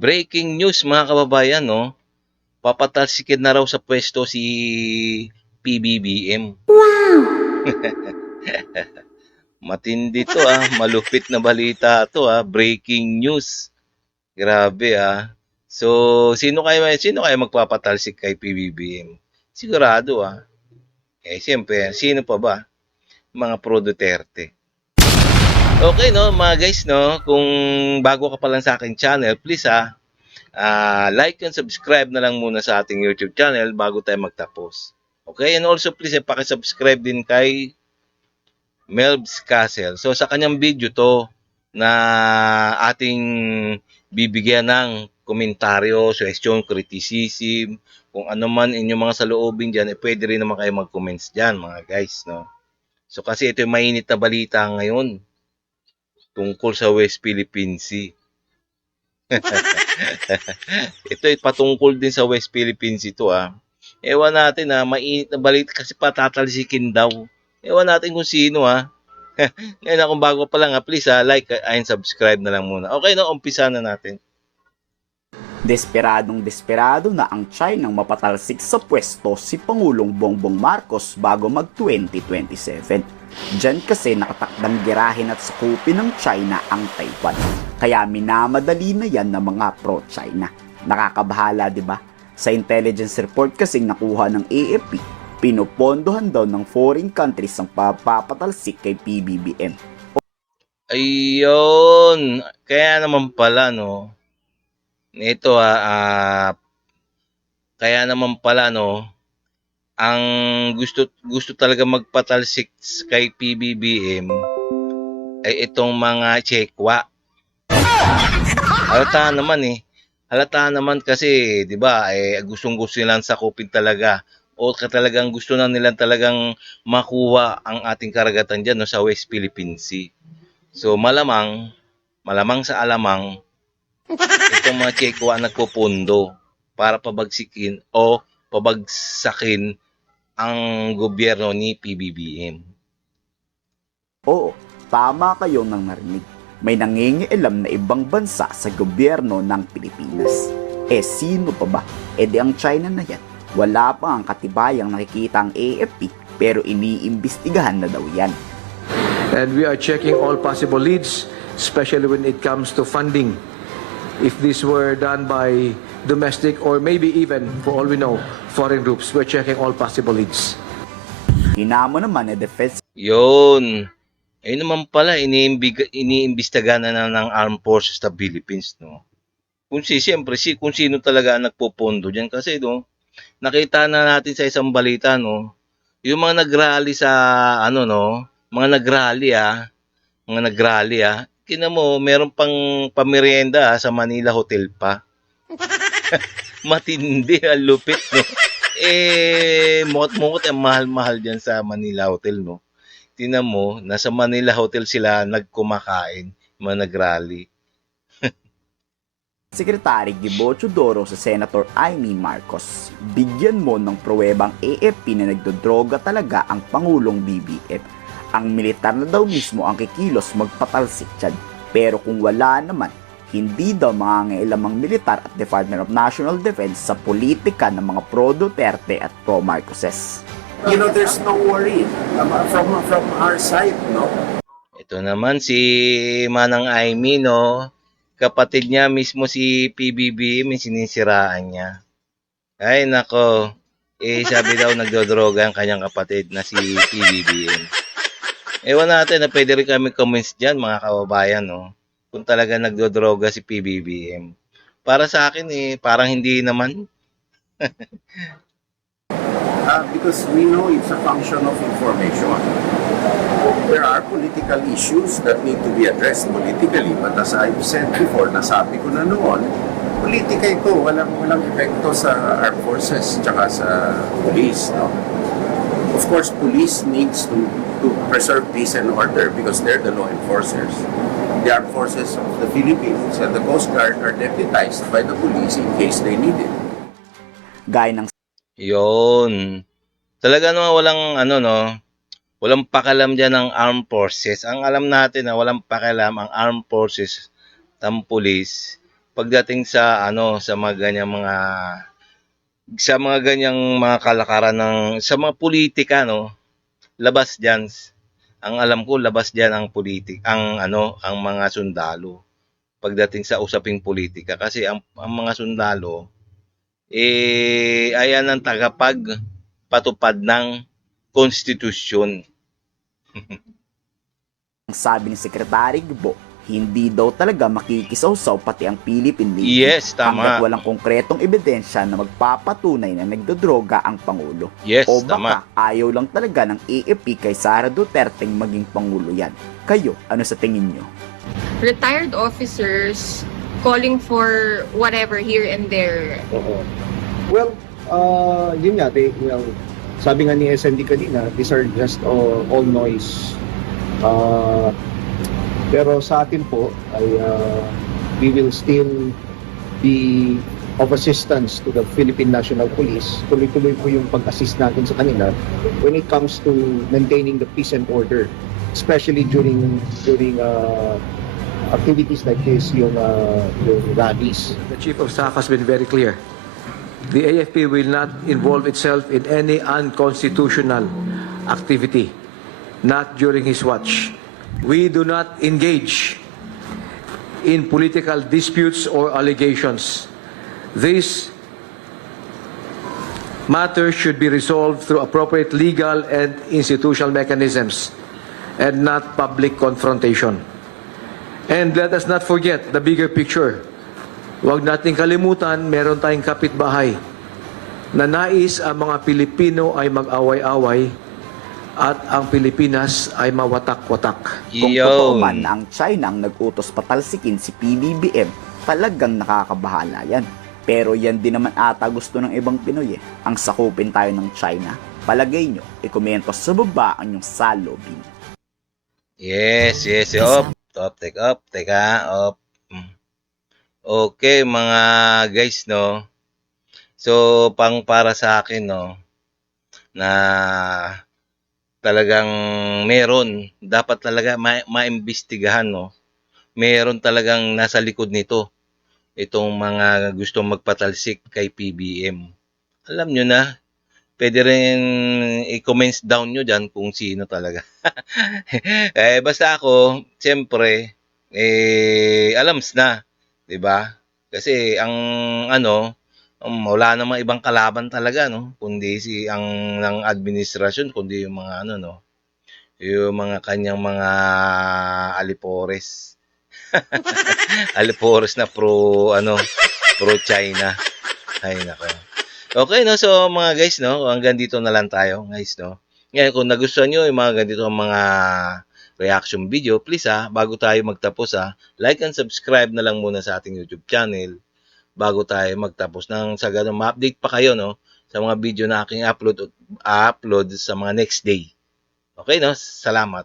Breaking news mga kababayan, no? Papatalsikin na raw sa pwesto si PBBM. Wow! Matindi to malupit na balita to breaking news. Grabe So, sino kaya magpapatalsik kay PBBM? Sigurado siyempre, sino pa ba? Mga pro Duterte. Okay no, mga guys no, kung bago ka pa lang sa aking channel, please like and subscribe na lang muna sa ating YouTube channel bago tayo magtapos. Okay, and also please paki-subscribe din kay Melb's Castle. So sa kanyang video to na ating bibigyan ng komentaryo, suggestion, criticism, kung ano man inyong mga saloobin dyan, pwede rin naman kayo mag-comments dyan mga guys. No? So kasi ito yung mainit na balita ngayon tungkol sa West Philippine Sea. Ito ay patungkol din sa West Philippine Sea to Ewan natin mainit na balita kasi patatalsikin daw. Ewan natin kung sino Ngayon kung bago pa lang please like and subscribe na lang muna. Okay no, umpisa na natin. Desperadong desperado na ang China mapatalsik sa pwesto si Pangulong Bongbong Marcos bago mag-2027. Diyan kasi nakatakdang girahin at sakupin ng China ang Taiwan. Kaya minamadali na yan ng mga pro-China. Nakakabahala, di ba? Sa intelligence report kasing nakuha ng AFP, pinupondohan daw ng foreign countries ang papatalsik kay PBBM. Ayun, kaya naman pala no. Ito kaya naman pala no, ang gusto talaga magpatalsik kay PBBM ay itong mga Chekwa. Halata naman kasi 'di ba gustong-gusto nilang sakupin talaga o talagang gusto na nilang talagang makuha ang ating karagatan diyan no, sa West Philippine Sea. So malamang sa alamang itong mga Chekwa nagpupundo para pabagsakin ang gobyerno ni PBBM. Oo, tama kayo nang narinig. May nangingialam na ibang bansa sa gobyerno ng Pilipinas. Sino pa ba? Di ang China na yan. Wala pa ang katibayang nakikita ang AFP pero iniimbestigahan na daw yan. And we are checking all possible leads, especially when it comes to funding. If this were done by domestic or maybe even, for all we know, foreign groups, we're checking all possible leads. Hinamo naman na defense. Yun. Ayun naman pala, iniimbestigahan na ng Armed Forces of the Philippines, no? Siyempre, kung sino talaga ang nagpopondo dyan. Kasi, no, nakita na natin sa isang balita, no, yung mga nagrally sa, mga nagrally, kina mo, meron pang pamerienda sa Manila Hotel pa. Matindi, ang lupit, no? Mukot ang mahal-mahal dyan sa Manila Hotel, no? Tingnan mo, nasa Manila Hotel sila nagkumakain, mga nagrally. Secretary Gibo Chodoro sa Senator Amy Marcos, bigyan mo ng pruwebang AFP na nagdodroga talaga ang Pangulong BBM. Ang militar na daw mismo ang kikilos magpatalsik dyan. Pero kung wala naman, hindi daw mangangailamang militar at Department of National Defense sa politika ng mga pro-Duterte at pro-Marcoses. You know, there's no worry from our side, no? Ito naman si Manang Amy, no? Kapatid niya mismo si PBBM, sinisiraan niya. Ay, nako. Sabi daw nagdodroga ang kanyang kapatid na si PBBM. Ewan natin na pwede rin kami comments dyan, mga kababayan, no? Kung talaga nagdodroga si PBBM. Para sa akin, parang hindi naman. Because we know it's a function of information. There are political issues that need to be addressed politically. But as I've said before, nasabi ko na noon, politika ito, walang epekto sa armed forces tsaka sa police, no? Of course, police needs to preserve peace and order because they're the law enforcers. The armed forces of the Philippines and the Coast Guard are deputized by the police in case they need it. Gaya ng Yun. Talaga naman walang pakalam dyan ng armed forces. Ang alam natin na walang pakalam ang armed forces ng police pagdating sa ano, sa mga ganyang mga kalakaran sa mga politika, no, labas diyan. Ang alam ko labas diyan ang mga sundalo pagdating sa usaping politika kasi ang mga sundalo ayan ang patupad ng konstitusyon. Ang sabi ni Secretary Gbo, hindi daw talaga makikisawsaw pati ang Philippine Navy Yes, hanggat tama. walang konkretong ebidensya na magpapatunay na nagdodroga ang Pangulo. Yes, O tama. baka ayaw lang talaga ng AFP kay Sara Duterte maging Pangulo yan. Kayo, ano sa tingin nyo? Retired officers calling for whatever here and there. Oo. Well, yun nga, sabi nga ni SND kanina, these are just all noise. Pero sa atin po ay we will still be of assistance to the Philippine National Police. Tuloy-tuloy po yung pag-assist natin sa kanila when it comes to maintaining the peace and order, especially during activities like this, yung rallies. The Chief of Staff has been very clear. The AFP will not involve itself in any unconstitutional activity, not during his watch. We do not engage in political disputes or allegations. This matter should be resolved through appropriate legal and institutional mechanisms and not public confrontation. And let us not forget the bigger picture. Huwag nating kalimutan, meron tayong kapitbahay na nais ang mga Pilipino ay mag-away-away at ang Pilipinas ay mawatak-watak. Kung totoo Yun. man na ang China ang nag-utos patalsikin si PBBM, talagang nakakabahala yan. Pero yan din naman ata gusto ng ibang Pinoy ang sakupin tayo ng China. Palagay nyo, ikomento sa baba ang inyong salobin. Yes. Teka, op. Okay, mga guys, no. So, para sa akin, no, na talagang dapat talaga maimbestigahan, no. Meron talagang nasa likod nito, itong mga gustong magpatalsik kay PBM. Alam nyo na, pwede rin i-comments down nyo dyan kung sino talaga. Basta ako, siyempre, alams na, 'di ba? Kasi wala namang ibang kalaban talaga, no, kundi ng administrasyon, kundi yung mga no, yung mga kanyang mga alipores. Alipores na pro China. Ay nako. Okay, no, so mga guys, no, hanggang dito na lang tayo, guys, no. Ngayon, kung nagustuhan nyo yung mga ganito mga reaction video, please bago tayo magtapos like and subscribe na lang muna sa ating YouTube channel bago tayo magtapos sa ganun ma-update pa kayo, no, sa mga video na aking upload sa mga next day. Okay, no? Salamat.